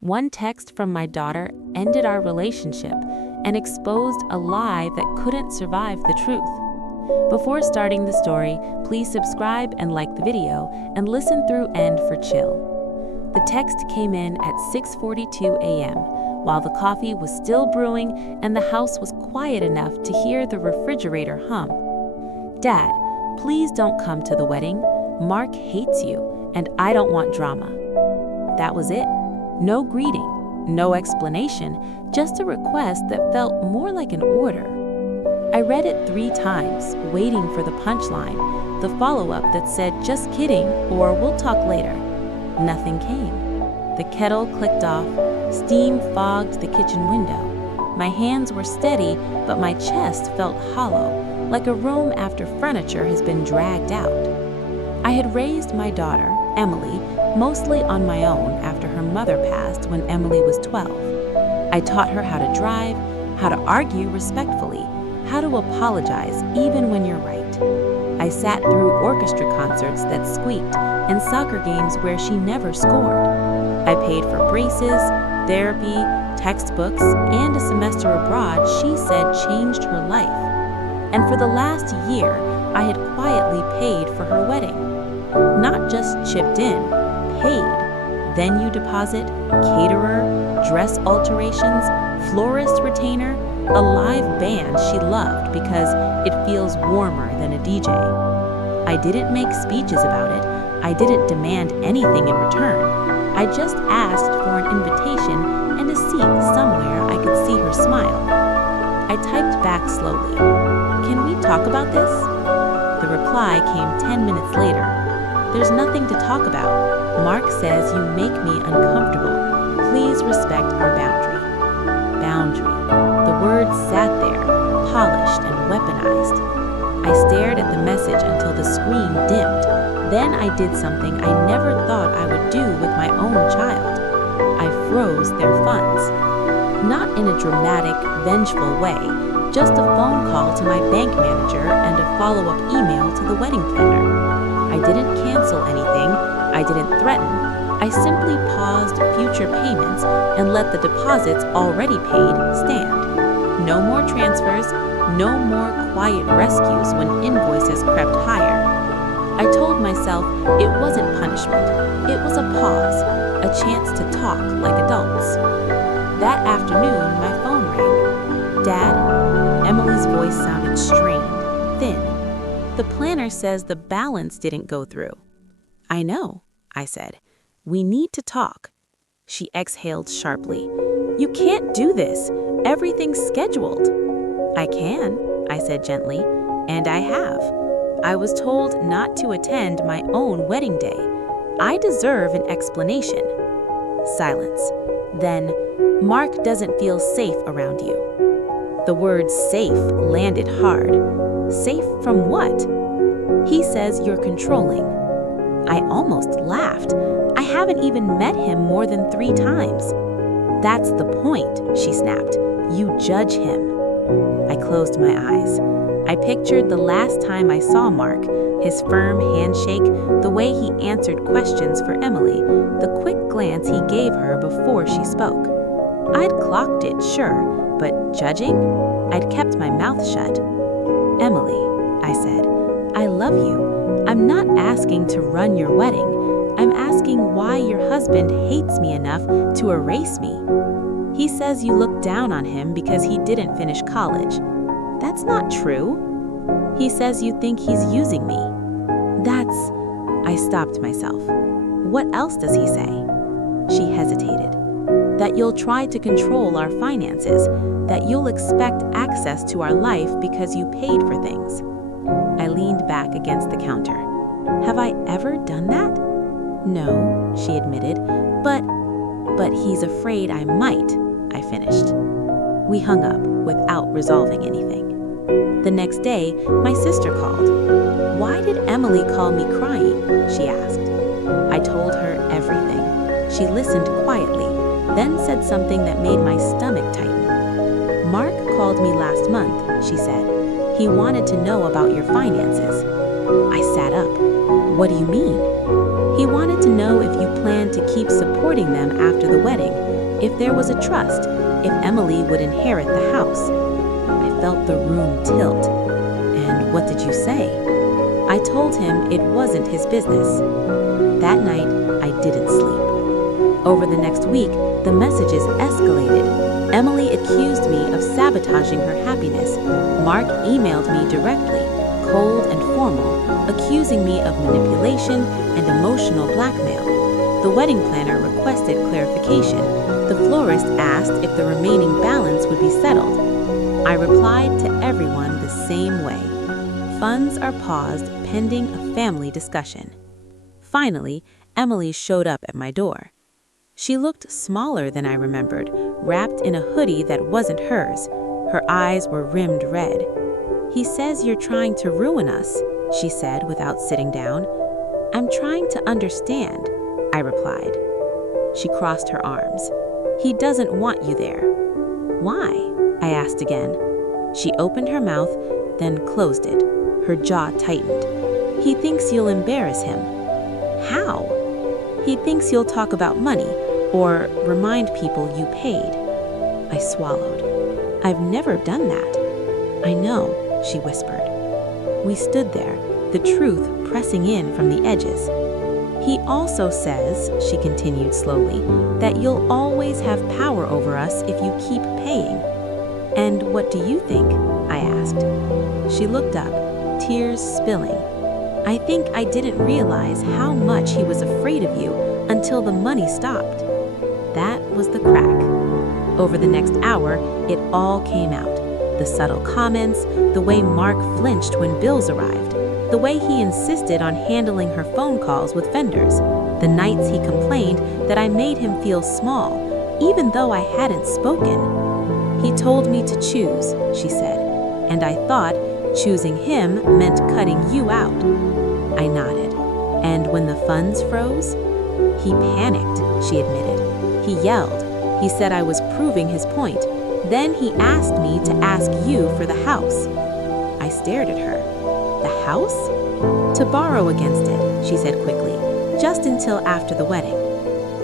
One text from my daughter ended our relationship and exposed a lie that couldn't survive the truth. Before starting the story, please subscribe and like the video and listen through end for chill. The text came in at 6:42 a.m. while the coffee was still brewing and the house was quiet enough to hear the refrigerator hum. "Dad, please don't come to the wedding. Mark hates you, and I don't want drama." That was it. No greeting, no explanation, just a request that felt more like an order. I read it 3 times, waiting for the punchline, the follow-up that said, "Just kidding," or "We'll talk later." Nothing came. The kettle clicked off, steam fogged the kitchen window. My hands were steady, but my chest felt hollow, like a room after furniture has been dragged out. I had raised my daughter, Emily, mostly on my own after her mother passed when Emily was 12. I taught her how to drive, how to argue respectfully, how to apologize even when you're right. I sat through orchestra concerts that squeaked and soccer games where she never scored. I paid for braces, therapy, textbooks, and a semester abroad she said changed her life. And for the last year, I had quietly paid for her wedding. Not just chipped in, paid. Venue deposit, caterer, dress alterations, florist retainer, a live band she loved because it feels warmer than a DJ. I didn't make speeches about it. I didn't demand anything in return. I just asked for an invitation and a seat somewhere I could see her smile. I typed back slowly. "Can we talk about this?" The reply came 10 minutes later. "There's nothing to talk about. Mark says you make me uncomfortable. Please respect our boundary." Boundary. The word sat there, polished and weaponized. I stared at the message until the screen dimmed. Then I did something I never thought I would do with my own child. I froze their funds. Not in a dramatic, vengeful way, just a phone call to my bank manager and a follow-up email to the wedding planner. I didn't cancel anything. I didn't threaten. I simply paused future payments and let the deposits already paid stand. No more transfers, no more quiet rescues when invoices crept higher. I told myself it wasn't punishment. It was a pause, a chance to talk like adults. That afternoon, my phone rang. "Dad?" Emily's voice sounded strained, thin. "The planner says the balance didn't go through." "I know," I said. "We need to talk." She exhaled sharply. "You can't do this. Everything's scheduled." "I can," I said gently, "and I have. I was told not to attend my own wedding day. I deserve an explanation." Silence. Then, "Mark doesn't feel safe around you." The word safe landed hard. Safe from what? "He says you're controlling." I almost laughed. I haven't even met him more than 3 times. "That's the point," she snapped. "You judge him." I closed my eyes. I pictured the last time I saw Mark, his firm handshake, the way he answered questions for Emily, the quick glance he gave her before she spoke. I'd clocked it, sure, but judging? I'd kept my mouth shut. "Emily," I said, "I love you. I'm not asking to run your wedding. I'm asking why your husband hates me enough to erase me. He says you look down on him because he didn't finish college. That's not true. He says you think he's using me. That's..." I stopped myself. "What else does he say?" She hesitated. "That you'll try to control our finances, that you'll expect access to our life because you paid for things." I leaned back against the counter. "Have I ever done that?" "No," she admitted, but he's afraid I might," I finished. We hung up without resolving anything. The next day, my sister called. "Why did Emily call me crying?" she asked. I told her everything. She listened quietly, then said something that made my stomach tighten. "Mark called me last month," she said. "He wanted to know about your finances." I sat up. "What do you mean?" "He wanted to know if you plan to keep supporting them after the wedding if there was a trust, if Emily would inherit the house. I felt the room tilt. And what did you say? I told him it wasn't his business. That night, I didn't sleep. Over the next week, the messages escalated. Emily accused me of sabotaging her happiness. Mark emailed me directly, cold and formal, accusing me of manipulation and emotional blackmail. The wedding planner requested clarification. The florist asked if the remaining balance would be settled. I replied to everyone the same way. Funds are paused pending a family discussion. Finally, Emily showed up at my door. She looked smaller than I remembered, wrapped in a hoodie that wasn't hers. Her eyes were rimmed red. "He says you're trying to ruin us," she said without sitting down. "I'm trying to understand," I replied. She crossed her arms. "He doesn't want you there." "Why?" I asked again. She opened her mouth, then closed it. Her jaw tightened. "He thinks you'll embarrass him." "How?" "He thinks you'll talk about money or remind people you paid." I swallowed. "I've never done that." "I know," she whispered. We stood there, the truth pressing in from the edges. "He also says," she continued slowly, "that you'll always have power over us if you keep paying." "And what do you think?" I asked. She looked up, tears spilling. "I think I didn't realize how much he was afraid of you until the money stopped." That was the crack. Over the next hour, it all came out. The subtle comments, the way Mark flinched when bills arrived, the way he insisted on handling her phone calls with vendors, the nights he complained that I made him feel small, even though I hadn't spoken. "He told me to choose," she said, "and I thought choosing him meant cutting you out." I nodded. "And when the funds froze?" "He panicked," she admitted. "He yelled. He said I was proving his point. Then he asked me to ask you for the house." I stared at her. "The house?" "To borrow against it," she said quickly, "just until after the wedding."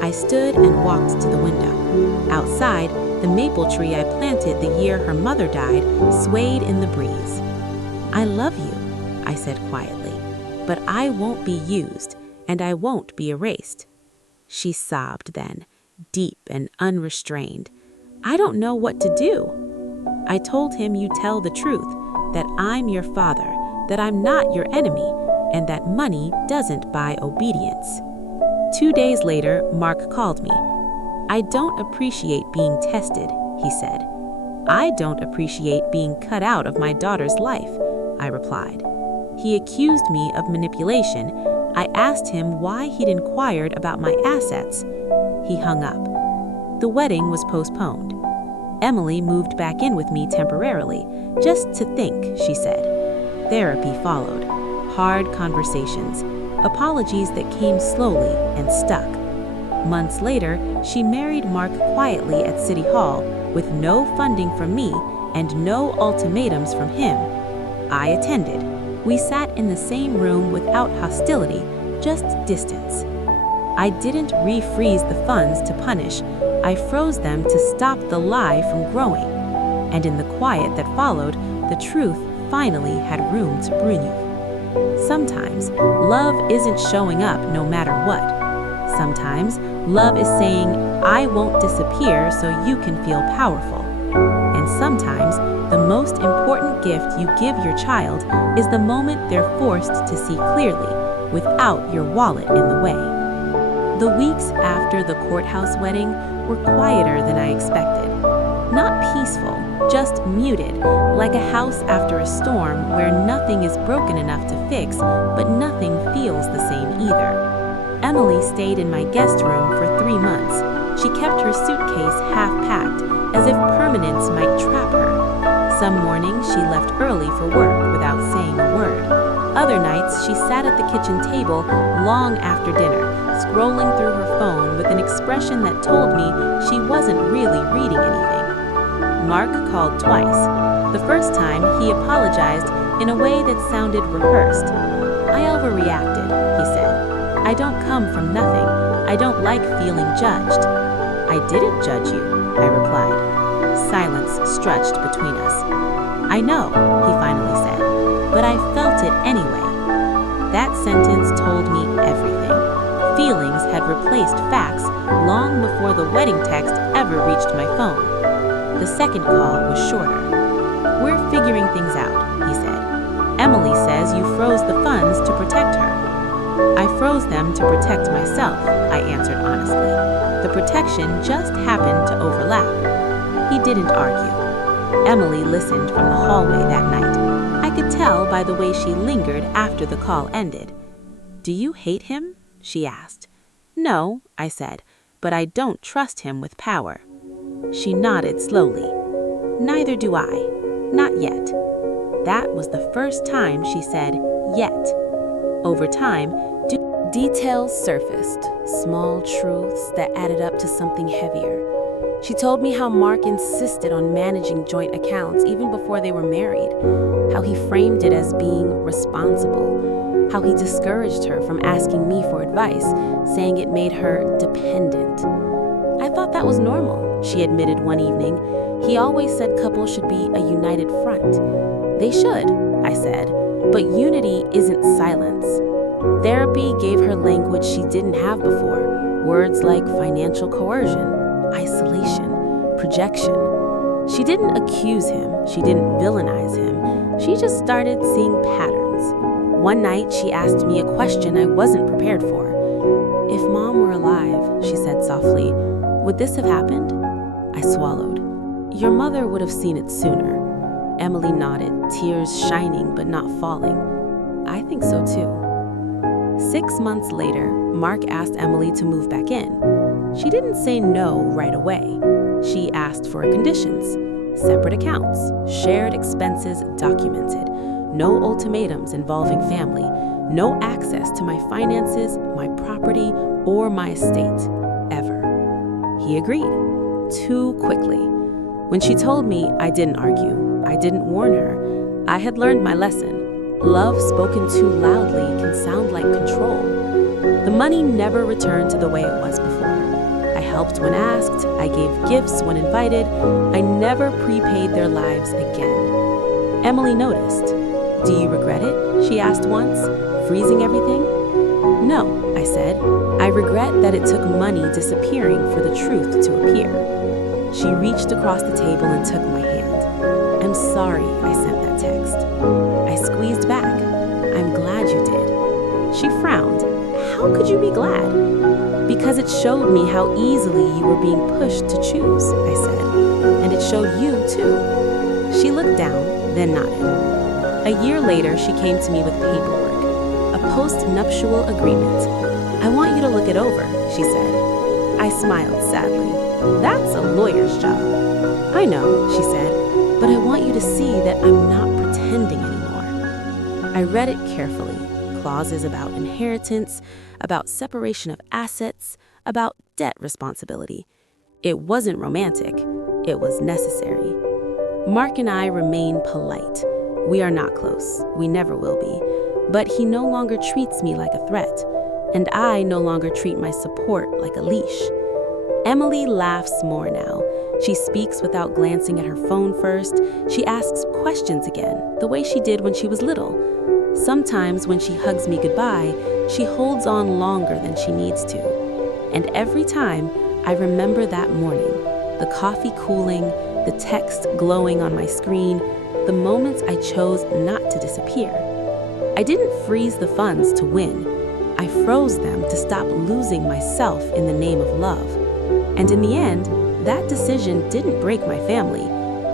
I stood and walked to the window. Outside, the maple tree I planted the year her mother died swayed in the breeze. "I love you," I said quietly, "but I won't be used, and I won't be erased." She sobbed then, deep and unrestrained. "I don't know what to do." I told him you tell the truth, that I'm your father, that I'm not your enemy, and that money doesn't buy obedience. 2 days later, Mark called me. "I don't appreciate being tested," he said. "I don't appreciate being cut out of my daughter's life," I replied. He accused me of manipulation. I asked him why he'd inquired about my assets. He hung up. The wedding was postponed. Emily moved back in with me temporarily, just to think, she said. Therapy followed. Hard conversations. Apologies that came slowly and stuck. Months later, she married Mark quietly at City Hall with no funding from me and no ultimatums from him. I attended. We sat in the same room without hostility, just distance. I didn't refreeze the funds to punish. I froze them to stop the lie from growing. And in the quiet that followed, the truth finally had room to breathe. Sometimes, love isn't showing up no matter what. Sometimes, love is saying, I won't disappear so you can feel powerful. And sometimes, the most important gift you give your child is the moment they're forced to see clearly, without your wallet in the way. The weeks after the courthouse wedding were quieter than I expected. Not peaceful, just muted, like a house after a storm where nothing is broken enough to fix, but nothing feels the same either. Emily stayed in my guest room for 3 months. She kept her suitcase half-packed, as if permanence might trap her. Some mornings she left early for work without saying a word. Other nights she sat at the kitchen table long after dinner, scrolling through her phone with an expression that told me she wasn't really reading anything. Mark called twice. The first time, he apologized in a way that sounded rehearsed. I overreacted, he said. I don't come from nothing. I don't like feeling judged. I didn't judge you, I replied. Silence stretched between us. I know, he finally said, but I felt it anyway. That sentence told me everything. Feelings had replaced facts long before the wedding text ever reached my phone. The second call was shorter. We're figuring things out, he said. Emily says you froze the funds to protect her. I froze them to protect myself, I answered honestly. The protection just happened to overlap. He didn't argue. Emily listened from the hallway that night. I could tell by the way she lingered after the call ended. Do you hate him? She asked. No, I said, but I don't trust him with power. She nodded slowly. Neither do I. Not yet. That was the first time she said, yet. Over time, details surfaced, small truths that added up to something heavier. She told me how Mark insisted on managing joint accounts even before they were married, how he framed it as being responsible, how he discouraged her from asking me for advice, saying it made her dependent. I thought that was normal, she admitted one evening. He always said couples should be a united front. They should, I said, but unity isn't silence. Therapy gave her language she didn't have before, words like financial coercion, isolation, projection. She didn't accuse him, she didn't villainize him, she just started seeing patterns. One night she asked me a question I wasn't prepared for. If Mom were alive, she said softly, would this have happened? I swallowed. Your mother would have seen it sooner. Emily nodded, tears shining but not falling. I think so too. 6 months later, Mark asked Emily to move back in. She didn't say no right away. She asked for conditions, separate accounts, shared expenses documented, no ultimatums involving family, no access to my finances, my property, or my estate, ever. He agreed, too quickly. When she told me, I didn't argue. I didn't warn her. I had learned my lesson. Love spoken too loudly can sound like control. The money never returned to the way it was before. I helped when asked. I gave gifts when invited. I never prepaid their lives again. Emily noticed. Do you regret it? She asked once, freezing everything. No, I said. I regret that it took money disappearing for the truth to appear. She reached across the table and took my hand. I'm sorry I sent that text. I squeezed back. I'm glad you did. She frowned. How could you be glad? Because it showed me how easily you were being pushed to choose, I said. And it showed you too. She looked down, then nodded. A year later, she came to me with paperwork, a post-nuptial agreement. I want you to look it over, she said. I smiled sadly. That's a lawyer's job. I know, she said, but I want you to see that I'm not pretending anymore. I read it carefully, clauses about inheritance, about separation of assets, about debt responsibility. It wasn't romantic, it was necessary. Mark and I remain polite. We are not close, we never will be, but he no longer treats me like a threat, and I no longer treat my support like a leash. Emily laughs more now. She speaks without glancing at her phone first. She asks questions again, the way she did when she was little. Sometimes when she hugs me goodbye, she holds on longer than she needs to. And every time, I remember that morning, the coffee cooling, the text glowing on my screen, the moments I chose not to disappear. I didn't freeze the funds to win. I froze them to stop losing myself in the name of love. And in the end, that decision didn't break my family.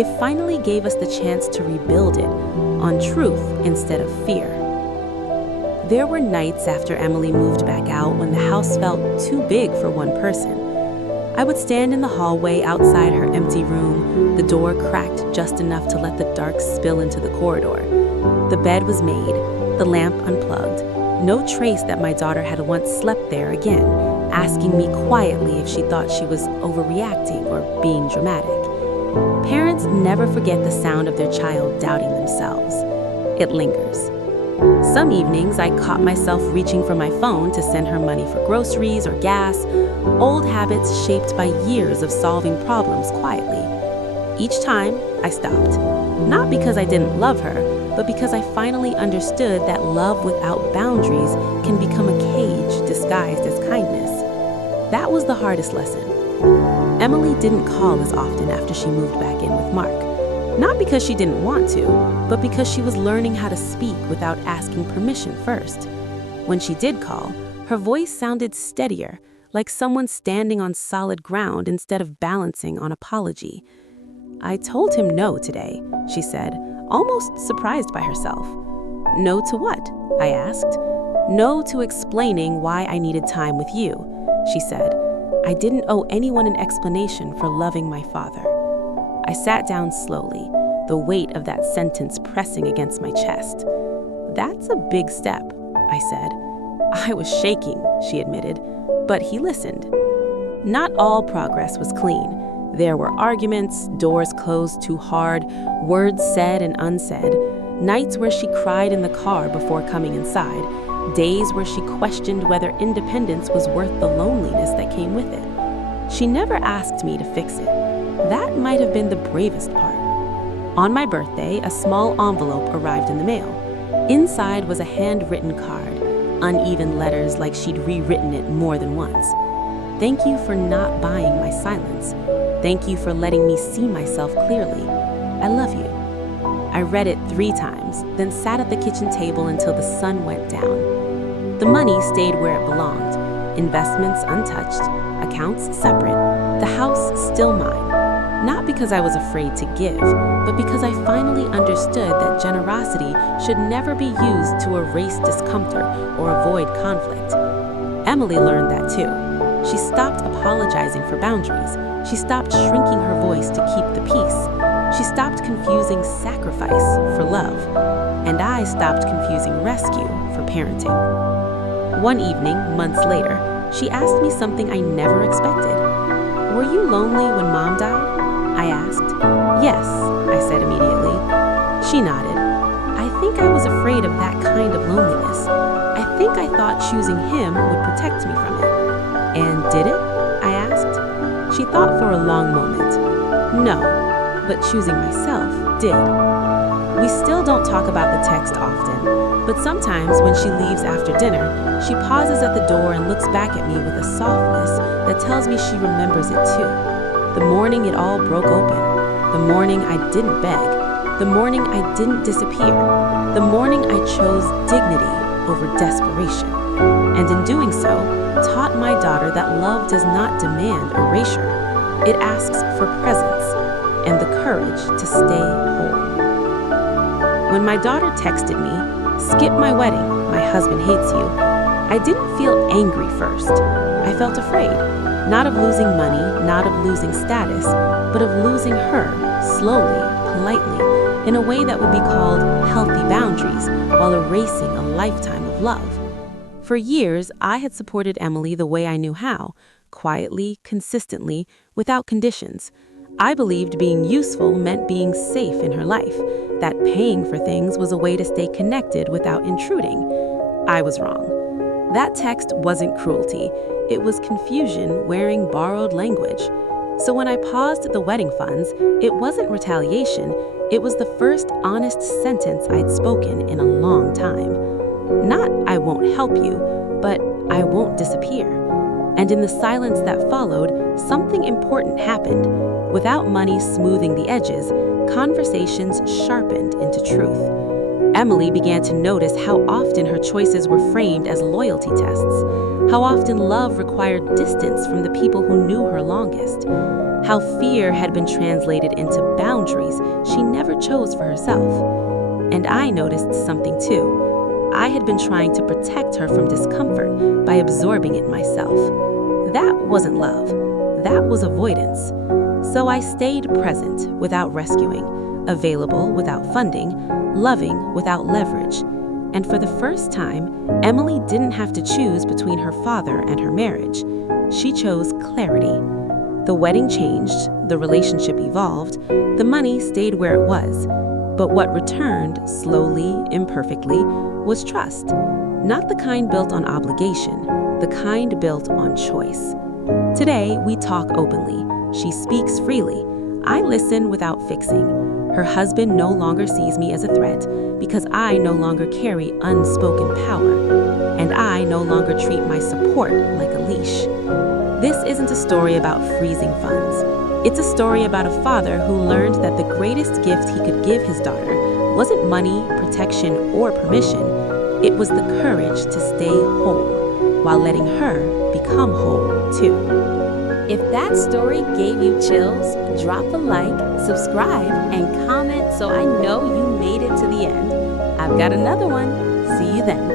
It finally gave us the chance to rebuild it, on truth instead of fear. There were nights after Emily moved back out when the house felt too big for one person. I would stand in the hallway outside her empty room, the door cracked just enough to let the dark spill into the corridor. The bed was made, the lamp unplugged, no trace that my daughter had once slept there again, asking me quietly if she thought she was overreacting or being dramatic. Parents never forget the sound of their child doubting themselves. It lingers. Some evenings, I caught myself reaching for my phone to send her money for groceries or gas, old habits shaped by years of solving problems quietly. Each time, I stopped. Not because I didn't love her, but because I finally understood that love without boundaries can become a cage disguised as kindness. That was the hardest lesson. Emily didn't call as often after she moved back in with Mark. Not because she didn't want to, but because she was learning how to speak without asking permission first. When she did call, her voice sounded steadier, like someone standing on solid ground instead of balancing on apology. "I told him no today," she said, almost surprised by herself. "No to what?" I asked. "No to explaining why I needed time with you," she said. "I didn't owe anyone an explanation for loving my father." I sat down slowly, the weight of that sentence pressing against my chest. "That's a big step," I said. "I was shaking," she admitted, but he listened. Not all progress was clean. There were arguments, doors closed too hard, words said and unsaid, nights where she cried in the car before coming inside, days where she questioned whether independence was worth the loneliness that came with it. She never asked me to fix it. That might have been the bravest part. On my birthday, a small envelope arrived in the mail. Inside was a handwritten card, uneven letters like she'd rewritten it more than once. "Thank you for not buying my silence. Thank you for letting me see myself clearly. I love you." I read it 3 times, then sat at the kitchen table until the sun went down. The money stayed where it belonged, investments untouched, accounts separate, the house still mine. Not because I was afraid to give, but because I finally understood that generosity should never be used to erase discomfort or avoid conflict. Emily learned that too. She stopped apologizing for boundaries. She stopped shrinking her voice to keep the peace. She stopped confusing sacrifice for love. And I stopped confusing rescue for parenting. One evening, months later, she asked me something I never expected. "Were you lonely when Mom died?" I asked. "Yes," I said immediately. She nodded. "I think I was afraid of that kind of loneliness. I think I thought choosing him would protect me from it." "And did it?" I asked. She thought for a long moment. "No, but choosing myself did." We still don't talk about the text often, but sometimes when she leaves after dinner, she pauses at the door and looks back at me with a softness that tells me she remembers it too. The morning it all broke open, the morning I didn't beg, the morning I didn't disappear, the morning I chose dignity over desperation, and in doing so, taught my daughter that love does not demand erasure. It asks for presence and the courage to stay whole. When my daughter texted me, "Skip my wedding, my husband hates you," I didn't feel angry first. I felt afraid, not of losing money, not of losing status, but of losing her, slowly, politely, in a way that would be called healthy boundaries while erasing a lifetime of love. For years, I had supported Emily the way I knew how, quietly, consistently, without conditions. I believed being useful meant being safe in her life, that paying for things was a way to stay connected without intruding. I was wrong. That text wasn't cruelty. It was confusion wearing borrowed language. So when I paused the wedding funds, it wasn't retaliation. It was the first honest sentence I'd spoken in a long time. Not "I won't help you," but "I won't disappear." And in the silence that followed, something important happened. Without money smoothing the edges, conversations sharpened into truth. Emily began to notice how often her choices were framed as loyalty tests, how often love required distance from the people who knew her longest, how fear had been translated into boundaries she never chose for herself. And I noticed something too. I had been trying to protect her from discomfort by absorbing it myself. That wasn't love. That was avoidance. So I stayed present without rescuing, available without funding, loving without leverage. And for the first time, Emily didn't have to choose between her father and her marriage. She chose clarity. The wedding changed, the relationship evolved, the money stayed where it was. But what returned, slowly, imperfectly, was trust. Not the kind built on obligation, the kind built on choice. Today, we talk openly. She speaks freely. I listen without fixing. Her husband no longer sees me as a threat because I no longer carry unspoken power, and I no longer treat my support like a leash. This isn't a story about freezing funds. It's a story about a father who learned that the greatest gift he could give his daughter wasn't money, protection, or permission. It was the courage to stay whole while letting her become whole too. If that story gave you chills, drop a like, subscribe, and comment so I know you made it to the end. I've got another one. See you then.